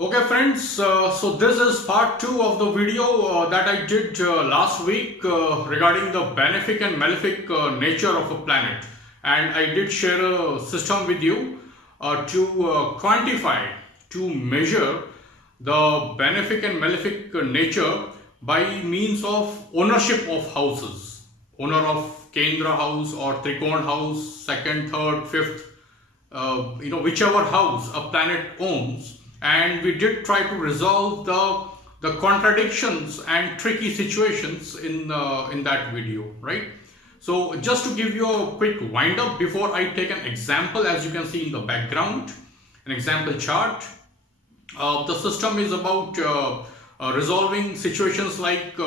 Okay friends, so this is part 2 of the video that I did last week regarding the benefic and malefic nature of a planet, and I did share a system with you to quantify, to measure the benefic and malefic nature by means of ownership of houses. Owner of Kendra house or Trikon house, second, third, fifth, whichever house a planet owns, and we did try to resolve the contradictions and tricky situations in that video, right? So just to give you a quick wind up before I take an example, as you can see in the background, an example chart. The system is about resolving situations like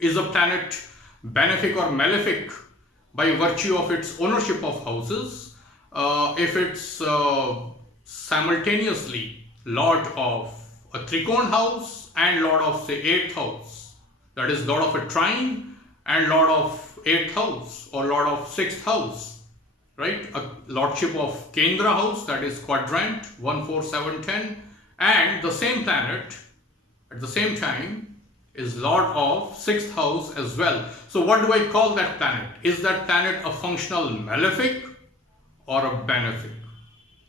is a planet benefic or malefic by virtue of its ownership of houses, if it's simultaneously lord of a Trikon house and lord of, say, 8th house, that is lord of a trine and lord of 8th house, or lord of 6th house, right? A lordship of Kendra house, that is quadrant 1, 4, 7, 10, and the same planet at the same time is lord of 6th house as well. So what do I call that planet? Is that planet a functional malefic or a benefic,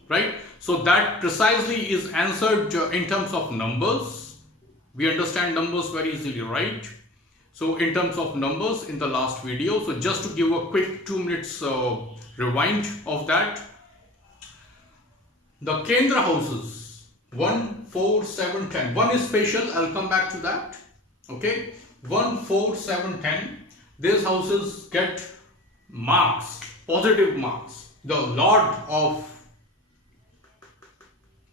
right? So that precisely is answered in terms of numbers. We understand numbers very easily, right? So in terms of numbers in the last video, so just to give a quick 2 minutes rewind of that, the Kendra houses 1, 4, 7, 10. 1 is special, I'll come back to that. Okay, 1, 4, 7, 10. These houses get marks, positive marks. The lord of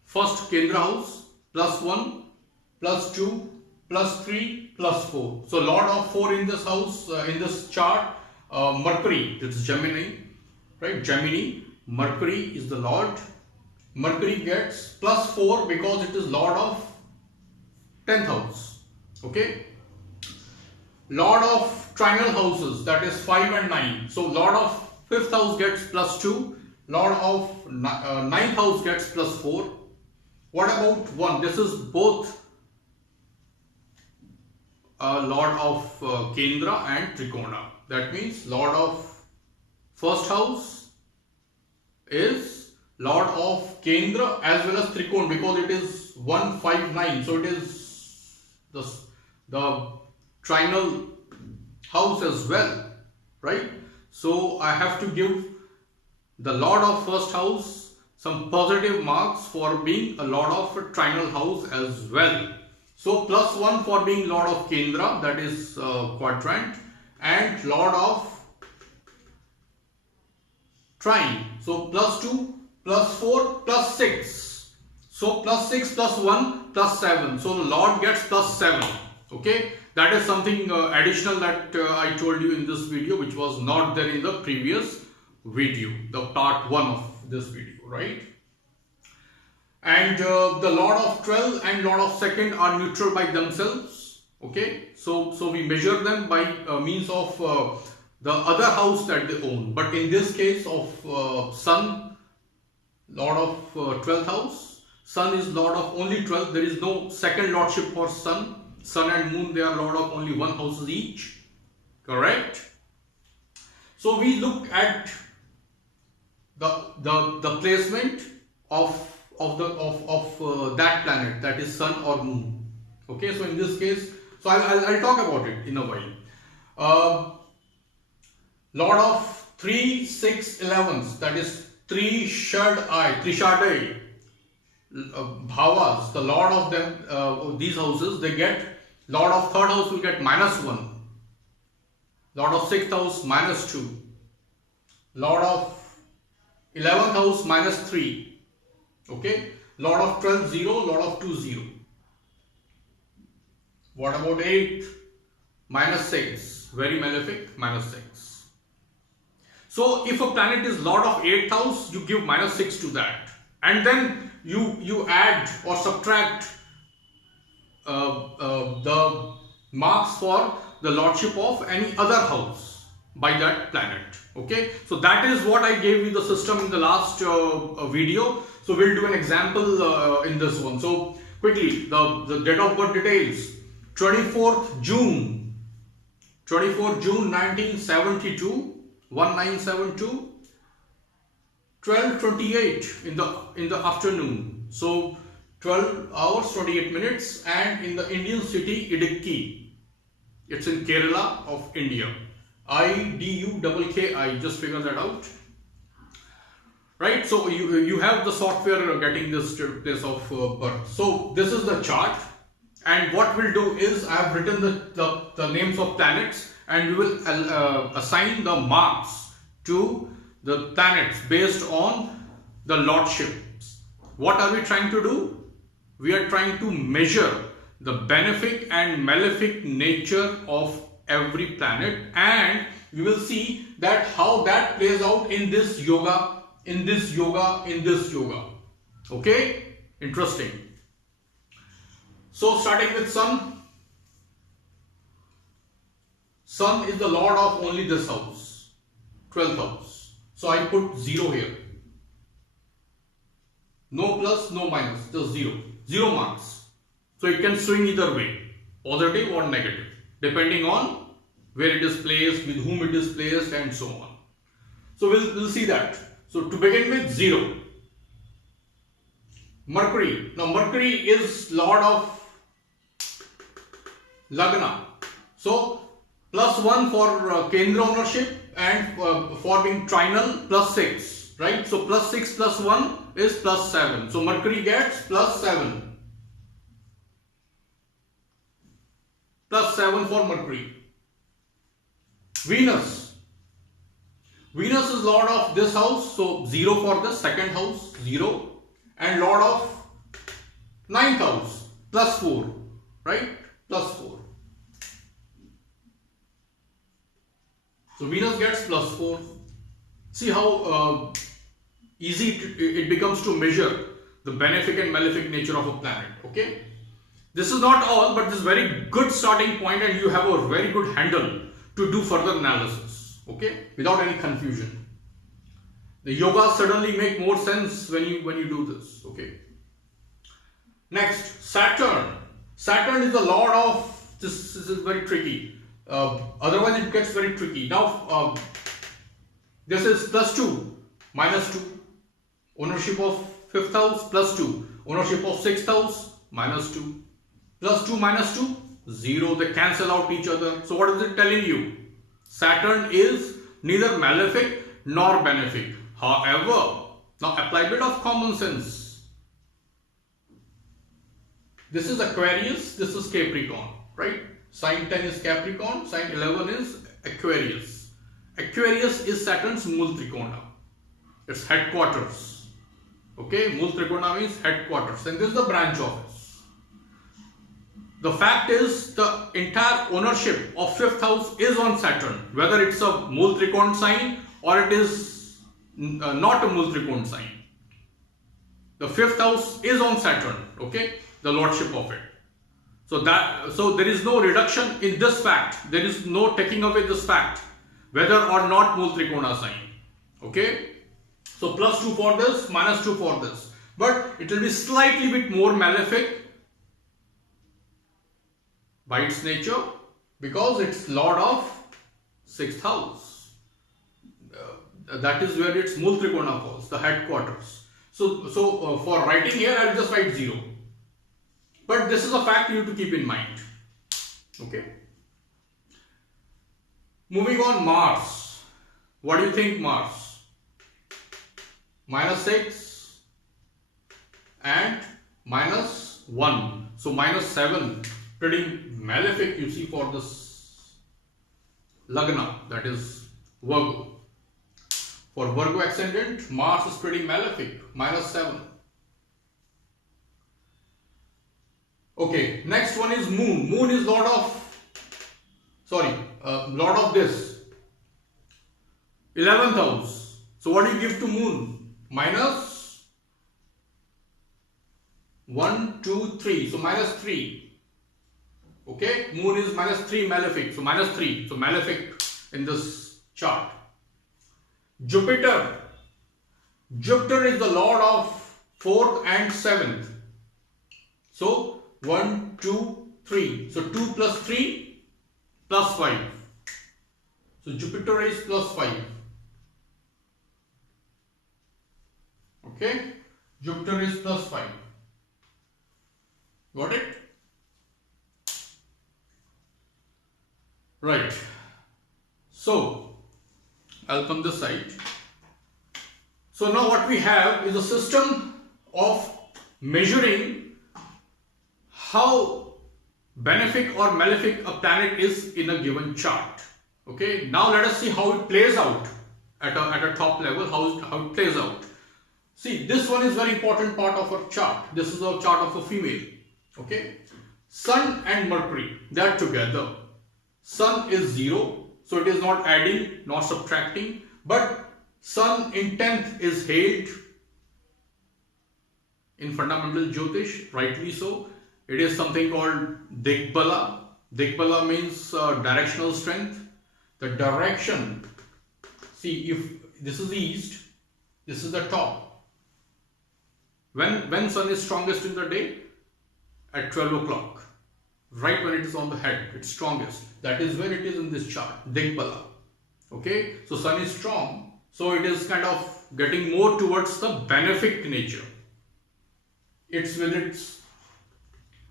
first Kendra house +1, +2, +3, +4. So lord of 4 in this house, in this chart, Mercury, this is Gemini, right? Gemini, Mercury is the lord. Mercury gets +4 because it is lord of 10th house. Okay. Lord of trinal houses, that is 5 and 9. So lord of 5th house gets +2. Lord of 9th house gets +4. What about 1? This is both lord of Kendra and Trikona. That means lord of first house is lord of Kendra as well as Trikon, because it is 1, 5, 9. So it is the trinal house as well, right? So I have to give the lord of first house some positive marks for being a lord of a trinal house as well. So +1 for being lord of Kendra, that is quadrant, and lord of trine. So +2, +4, +6. So +6, +1, +7. So the lord gets +7. Okay, that is something additional that I told you in this video, which was not there in the previous video, the part 1 of this video, right? And the lord of 12 and lord of second are neutral by themselves. Okay, so we measure them by means of the other house that they own. But in this case of sun, lord of 12th house, sun is lord of only 12. There is no second lordship for sun. Sun and moon, they are lord of only one house each. Correct? So we look at the placement of that planet, that is sun or moon. Okay, so in this case, so I'll talk about it in a while. Lord of 3, 6, 11s, that is 3 Trishadai bhavas, the lord of them, these houses, they get, lord of 3rd house will get -1, lord of 6th house -2, lord of 11th house -3. Okay, lord of 12, 0, lord of 2, 0. What about 8? -6, very malefic, -6. So if a planet is lord of 8th house, you give -6 to that, and then you add or subtract the marks for the lordship of any other house by that planet. Okay, so that is what I gave you the system in the last video. So we'll do an example in this one. So quickly, the date of birth details: 24th June, 24th June 1972, 1972, 12:28 in the afternoon. So 12 hours 28 minutes, and in the Indian city Idukki. It's in Kerala of India. IDUKKI. Just figure that out. Right, so you have the software getting this place of birth. So this is the chart, and what we'll do is I have written the names of planets, and we will assign the marks to the planets based on the lordships. What are we trying to do? We are trying to measure the benefic and malefic nature of every planet, and we will see that how that plays out in this yoga, in this yoga, in this yoga. Okay, interesting. So starting with Sun. Sun is the lord of only this house, 12th house. So I put 0 here. No plus, no minus, just 0. 0 marks. So it can swing either way, positive or negative, depending on where it is placed, with whom it is placed, and so on. So we'll see that. So to begin with, 0. Mercury. Now Mercury is lord of Lagna. So +1 for Kendra ownership, and for being trinal, +6. Right? So +6 + 1 is +7. So Mercury gets +7. +7 for Mercury. Venus. Venus is lord of this house, so 0 for the second house, 0, and lord of 9th house, +4, right? +4. So Venus gets +4. See how easy it becomes to measure the benefic and malefic nature of a planet. Okay. This is not all, but this is very good starting point, and you have a very good handle to do further analysis. Okay, without any confusion. The yoga suddenly make more sense when you do this. Okay. Next, Saturn. Saturn is the lord of this. This is very tricky. Otherwise, it gets very tricky. Now, this is +2, -2. Ownership of 5th house, +2. Ownership of 6th house, -2. +2 -2, 0. They cancel out each other. So what is it telling you? Saturn is neither malefic nor benefic. However, now apply a bit of common sense. This is Aquarius, this is Capricorn, right? Sign 10 is Capricorn, sign 11 is Aquarius. Aquarius is Saturn's Mool Trikona. Its headquarters. Okay, Mool Trikona means headquarters, and this is the branch office. The fact is, the entire ownership of 5th house is on Saturn, whether it's a Mool Trikona sign or it is not a Mool Trikona sign. The 5th house is on Saturn, okay, the lordship of it. So there is no reduction in this fact. There is no taking away this fact, whether or not Mool Trikona sign. Okay, so +2 for this, -2 for this, but it will be slightly bit more malefic by its nature, because it's lord of 6th house. That is where its Mool Trikona falls, the headquarters. So for writing here, I'll just write 0. But this is a fact you have to keep in mind. Okay. Moving on, Mars. What do you think, Mars? -6 and -1. So -7. Pretty malefic, you see, for this Lagna, that is Virgo. For Virgo ascendant, Mars is pretty malefic, -7. Okay, next one is Moon. Moon is lord of this 11th house. So what do you give to Moon? -1, 2, 3. So -3. Okay, Moon is -3 malefic, so -3, so malefic in this chart. Jupiter. Jupiter is the lord of 4th and 7th. So 1, 2, 3. So 2 plus 3 plus 5. So Jupiter is plus 5. Okay, Jupiter is plus 5. Got it? Right. So I'll come this side. So now what we have is a system of measuring how benefic or malefic a planet is in a given chart. Okay, now let us see how it plays out at a top level, how it plays out. See, this one is very important part of our chart. This is a chart of a female. Okay, Sun and Mercury, they are together. Sun is 0, so it is not adding, not subtracting, but Sun in 10th is hailed in fundamental Jyotish, rightly so. It is something called Digbala. Digbala means directional strength. The direction, see, if this is east, this is the top. When Sun is strongest in the day? At 12 o'clock. Right when it is on the head, it's strongest. That is when it is in this chart, Digbala. Okay, so Sun is strong, so it is kind of getting more towards the benefic nature. It's when it's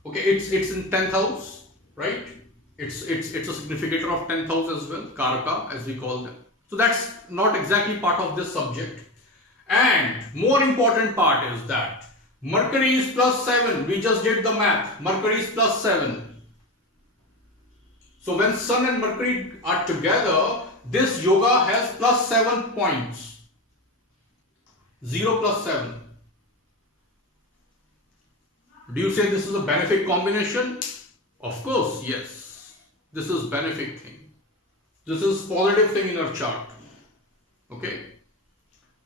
okay, it's in 10th house, right? It's a significator of 10th house as well, Karaka as we call them. So that's not exactly part of this subject. And more important part is that Mercury is plus 7. We just did the math. Mercury is plus 7. So when Sun and Mercury are together, this yoga has plus 7 points. 0 plus 7. Do you say this is a benefic combination? Of course, yes. This is benefic thing. This is positive thing in our chart. Okay?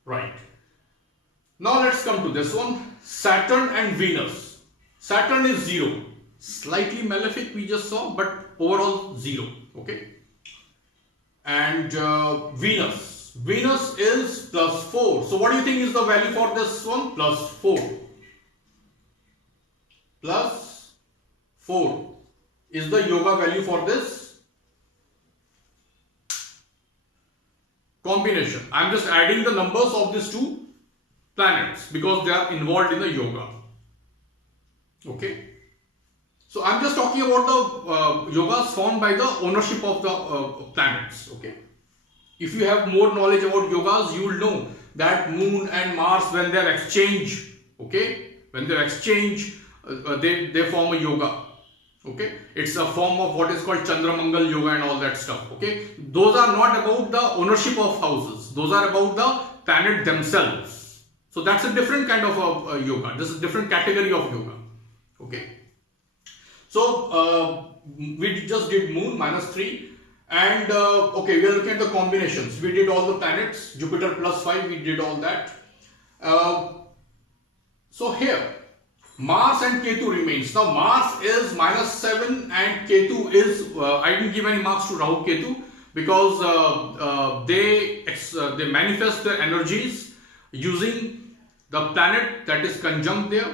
Right. Now let's come to this one. Saturn and Venus. Saturn is 0. Slightly malefic we just saw, but overall 0. Okay. And Venus. Venus is plus 4. So what do you think is the value for this one? Plus 4. Plus 4 is the yoga value for this combination. I am just adding the numbers of these two planets because they are involved in the yoga. Okay. So I am just talking about the yogas formed by the ownership of the planets. Okay. If you have more knowledge about yogas, you will know that Moon and Mars, when they are exchanged, okay, when they are exchanged, they form a yoga. Okay, it's a form of what is called Chandramangal yoga and all that stuff. Okay, those are not about the ownership of houses, those are about the planet themselves. So that's a different kind of a yoga. This is a different category of yoga. Okay, so we just did Moon -3, and okay, we are looking at the combinations. We did all the planets, Jupiter +5, we did all that. So here Mars and Ketu remains. Now Mars is -7 and Ketu is, I didn't give any marks to Rahu Ketu because they manifest their energies using the planet that is conjunct there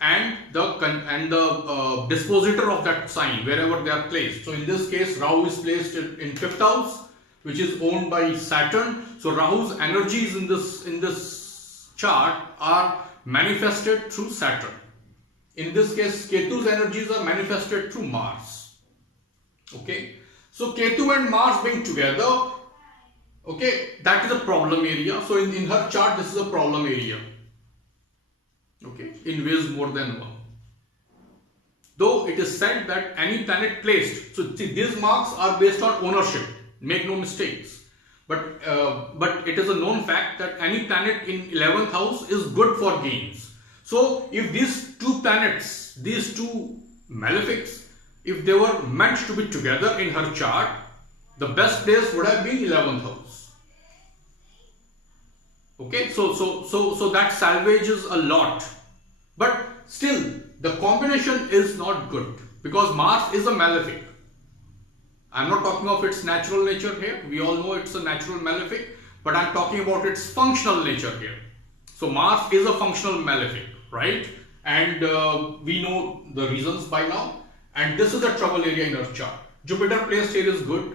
and the dispositor of that sign wherever they are placed. So in this case Rahu is placed in 5th house, which is owned by Saturn. So Rahu's energies in this chart are manifested through Saturn. In this case, Ketu's energies are manifested through Mars. Okay, so Ketu and Mars being together, okay, that is a problem area. So in her chart, this is a problem area. Okay, in ways more than one. Though it is said that any planet placed, so see, these marks are based on ownership. Make no mistakes. But it is a known fact that any planet in 11th house is good for gains. So if these two planets, these two malefics, if they were meant to be together in her chart, the best place would have been 11th house. Okay, so that salvages a lot. But still, the combination is not good because Mars is a malefic. I'm not talking of its natural nature here. We all know it's a natural malefic, but I'm talking about its functional nature here. So Mars is a functional malefic, right? And we know the reasons by now. And this is the trouble area in our chart. Jupiter placed here is good.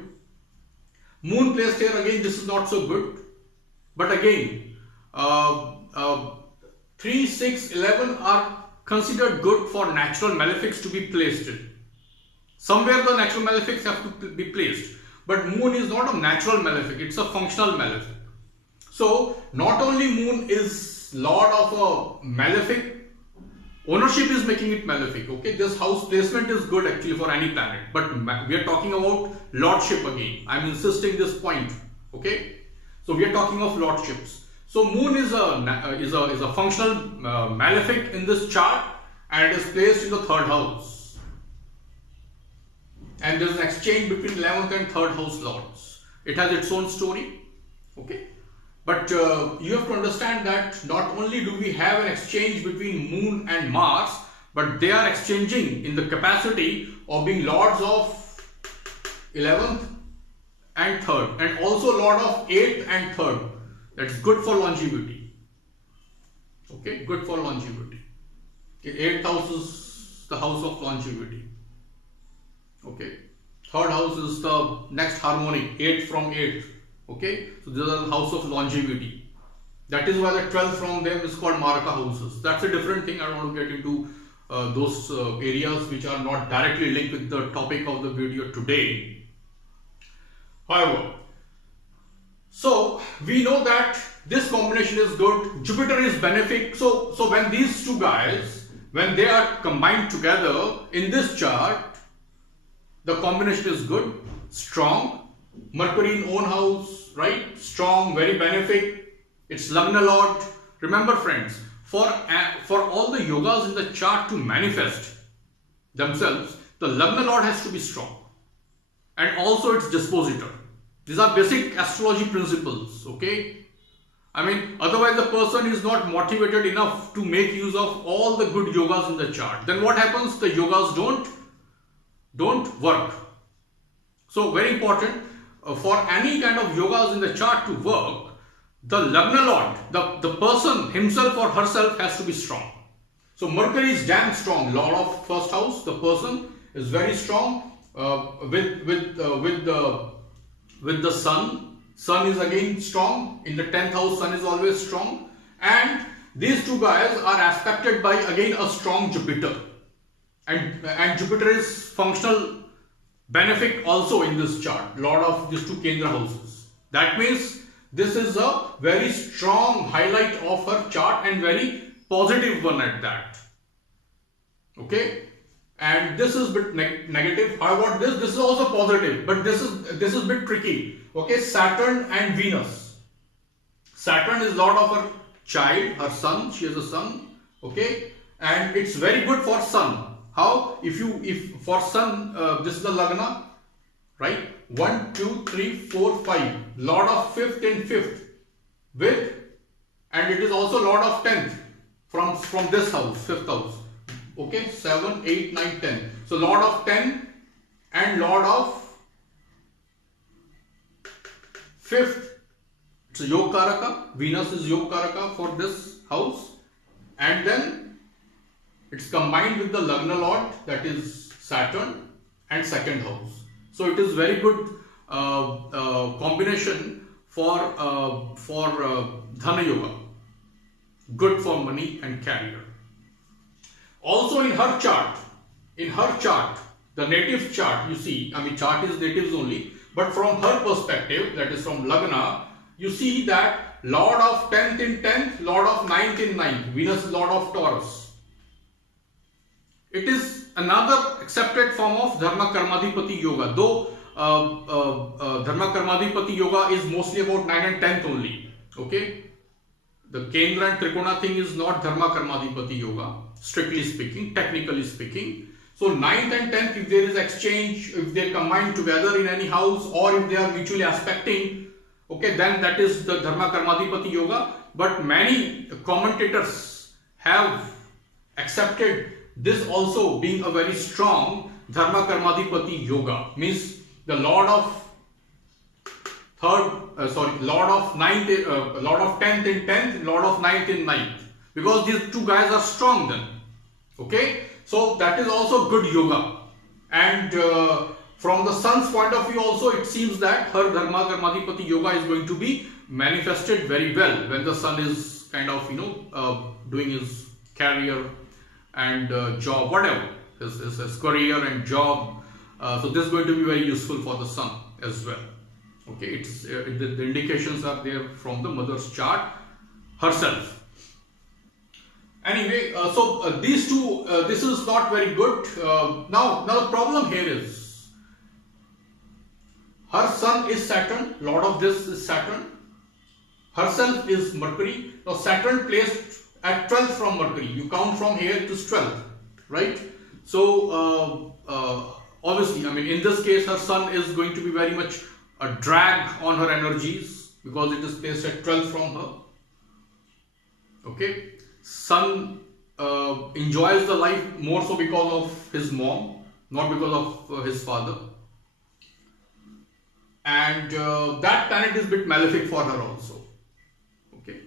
Moon placed here, again, this is not so good. But again, 3, 6, 11 are considered good for natural malefics to be placed in. Somewhere the natural malefics have to be placed. But Moon is not a natural malefic, it's a functional malefic. So, not only Moon is lord of a malefic, ownership is making it malefic. Okay, this house placement is good actually for any planet, but we are talking about lordship again. I am insisting this point. Okay, so we are talking of lordships. So Moon is a functional malefic in this chart, and it is placed in the 3rd house. And there is an exchange between 11th and 3rd house lords. It has its own story. Okay. But you have to understand that not only do we have an exchange between Moon and Mars, but they are exchanging in the capacity of being lords of 11th and 3rd, and also lord of 8th and 3rd. That's good for longevity. Okay, good for longevity. 8th house is the house of longevity. Okay, 3rd house is the next harmonic, 8th from 8th. Okay, so this is the house of longevity. That is why the 12th from them is called Maraka houses. That's a different thing. I don't want to get into those areas which are not directly linked with the topic of the video today. However, so we know that this combination is good. Jupiter is benefic. So when these two guys, when they are combined together in this chart, the combination is good, strong. Mercury in own house, right? Strong, very benefic. It's Lagna Lord. Remember friends, for all the yogas in the chart to manifest themselves, the Lagna Lord has to be strong. And also its dispositor. These are basic astrology principles, okay? I mean, otherwise the person is not motivated enough to make use of all the good yogas in the chart. Then what happens? The yogas don't work. So very important. For any kind of yogas in the chart to work, the Lagna Lord, the person himself or herself has to be strong. So Mercury is damn strong, lord of 1st house. The person is very strong with the Sun. Sun is again strong. In the 10th house, Sun is always strong. And these two guys are aspected by again a strong Jupiter. And Jupiter is functional benefic also in this chart, lord of these two Kendra houses. That means this is a very strong highlight of her chart and very positive one at that. Okay, and this is a bit negative. However, this is also positive, but this is a bit tricky. Okay, Saturn and Venus. Saturn is lord of her child, her son. She has a son. Okay, and it's very good for Sun. How? If for Sun, this is the Lagna, right? 1, 2, 3, 4, 5. Lord of 5th and 5th with, and it is also Lord of 10th from this house, 5th house. Okay, 7, 8, 9, 10. So Lord of 10 and Lord of 5th. It's a Yoga Karaka. Venus is Yoga Karaka for this house, and then it's combined with the Lagna Lord, that is Saturn, and 2nd house. So it is very good combination for Dhana Yoga. Good for money and career. Also in her chart, the native chart, you see, I mean chart is natives only, but from her perspective, that is from Lagna, you see that Lord of 10th in 10th, Lord of 9th in 9th. Venus is Lord of Taurus. It is another accepted form of Dharma Karmadipati Yoga, though Dharma Karmadipati Yoga is mostly about 9 and 10th only. Okay, the Kendra and Trikona thing is not Dharma Karmadipati Yoga, strictly speaking, technically speaking. So 9th and 10th, if there is exchange, if they combine together in any house, or if they are mutually aspecting, okay, then that is the Dharma Karmadipati Yoga. But many commentators have accepted this also being a very strong Dharma Karmadipati Yoga, means the Lord of 3rd, Lord of 10th in 10th, Lord of 9th in 9th, because these two guys are strong then. Okay, so that is also good yoga. And from the sun's point of view also, it seems that her dharma karmadipati yoga is going to be manifested very well when the sun is kind of doing his career and job, whatever his career and job. So this is going to be very useful for the sun as well. Okay, it's the indications are there from the mother's chart herself. Anyway, these two, this is not very good. Now the problem here is her sun is Saturn, Lord of this is Saturn, herself is Mercury. Now Saturn placed at 12th from Mercury. You count from here to 12th, right? So obviously, I mean, in this case, her sun is going to be very much a drag on her energies because it is placed at 12th from her. Okay, sun enjoys the life more so because of his mom, not because of his father. And that planet is a bit malefic for her also. Okay.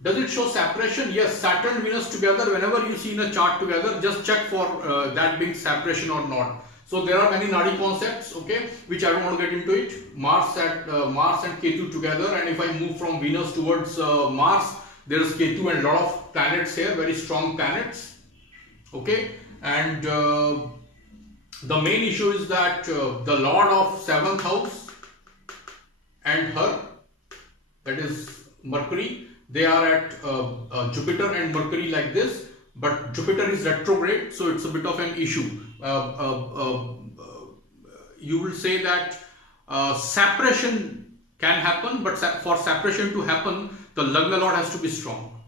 Does it show separation? Yes, Saturn, Venus together, whenever you see in a chart together, just check for that being separation or not. So there are many Nadi concepts, okay, which I don't want to get into it. Mars and Ketu together, and if I move from Venus towards Mars, there is Ketu and a lot of planets here, very strong planets. Okay, and the main issue is that the Lord of 7th house and her, that is Mercury, they are at Jupiter and Mercury like this, but Jupiter is retrograde, so it's a bit of an issue. You will say that separation can happen, but for separation to happen, the Lagna Lord has to be strong.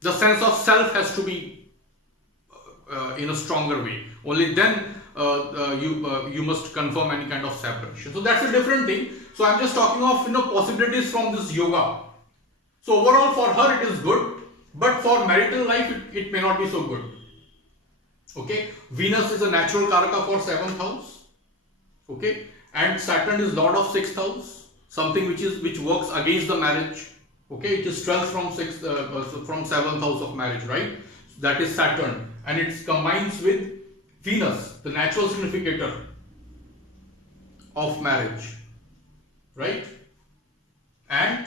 The sense of self has to be in a stronger way. Only then you must confirm any kind of separation. So that's a different thing. So I'm just talking of possibilities from this yoga. So overall for her it is good, but for marital life it may not be so good. Okay, Venus is a natural karaka for 7th house. Okay, and Saturn is Lord of 6th house, something which works against the marriage. Okay, it is 12th from 6th from 7th house of marriage, right? That is Saturn, and it combines with Venus, the natural significator of marriage, right? And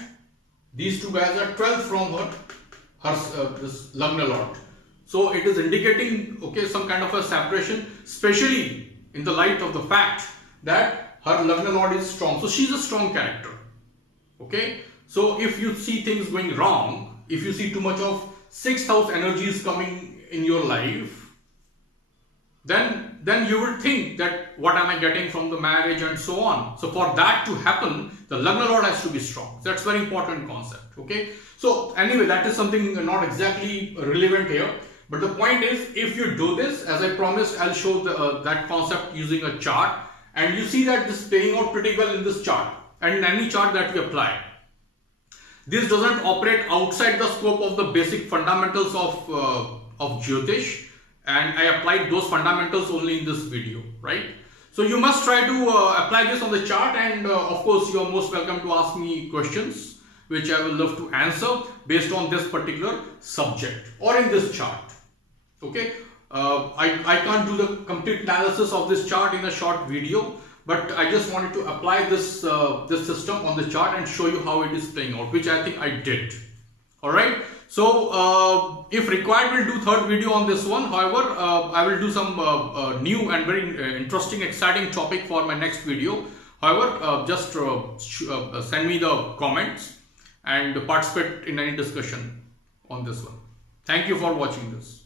these two guys are 12th from her this Lagna Lord. So it is indicating, okay, some kind of a separation, especially in the light of the fact that her Lagna Lord is strong. So she's a strong character. Okay. So if you see things going wrong, if you see too much of 6th house energies coming in your life, then you will think that what am I getting from the marriage and so on. So for that to happen, the Lagna Lord has to be strong. That's very important concept. Okay. So anyway, that is something not exactly relevant here. But the point is, if you do this, as I promised, I'll show that concept using a chart, and you see that this is playing out pretty well in this chart and in any chart that we apply. This doesn't operate outside the scope of the basic fundamentals of Jyotish, and I applied those fundamentals only in this video, right? So you must try to apply this on the chart, and of course you are most welcome to ask me questions which I will love to answer based on this particular subject or in this chart. Okay, I can't do the complete analysis of this chart in a short video, but I just wanted to apply this this system on the chart and show you how it is playing out, which I think I did. All right. So if required, we'll do third video on this one. However, I will do some new and very interesting, exciting topic for my next video. However, just send me the comments and participate in any discussion on this one. Thank you for watching this.